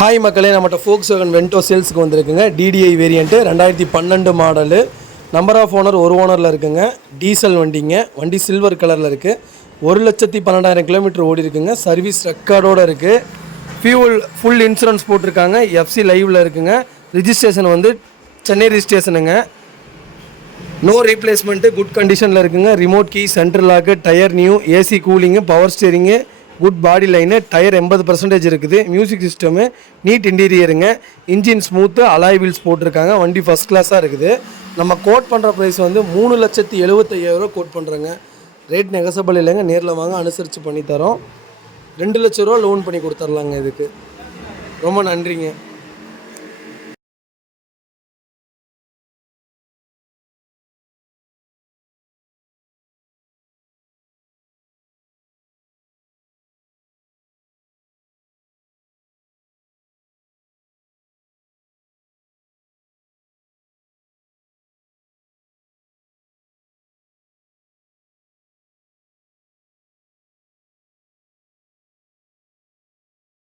Hi மக்களே, நம்மகிட்ட Volkswagen Vento சேல்ஸுக்கு வந்திருக்குங்க. DDI variant 2012 model. Number of owner ஒரு ஓனரில் இருக்குங்க. டீசல் வண்டிங்க. வண்டி சில்வர் கலரில் இருக்குது. 1,12,000 கிலோமீட்டர் ஓடி இருக்குங்க. சர்வீஸ் ரெக்கார்டோடு இருக்குது. ஃபுல் இன்சூரன்ஸ் போட்டிருக்காங்க. FC லைவில் இருக்குங்க. ரிஜிஸ்ட்ரேஷன் வந்து சென்னை ரிஜிஸ்ட்ரேஷனுங்க. நோ ரீப்ளேஸ்மெண்ட்டு, குட் கண்டிஷனில் இருக்குங்க. Remote key, central lock, tyre new, AC cooling, power steering, good body line, tyre 80% இருக்குது. மியூசிக் சிஸ்டமு, நீட் இன்டீரியருங்க. இன்ஜின் ஸ்மூத்து, அலாய் வீல்ஸ் போட்டிருக்காங்க. வண்டி ஃபஸ்ட் கிளாஸாக இருக்குது. நம்ம கோட் பண்ணுற ப்ரைஸ் வந்து 3,75,000 கோட் பண்ணுறோங்க. ரேட் நெகசபிள் இல்லைங்க. நேரில் வாங்க, அனுசரித்து பண்ணித்தரோம். 2 லட்ச ரூபா லோன் பண்ணி கொடுத்துர்லாங்க. இதுக்கு ரொம்ப நன்றிங்க.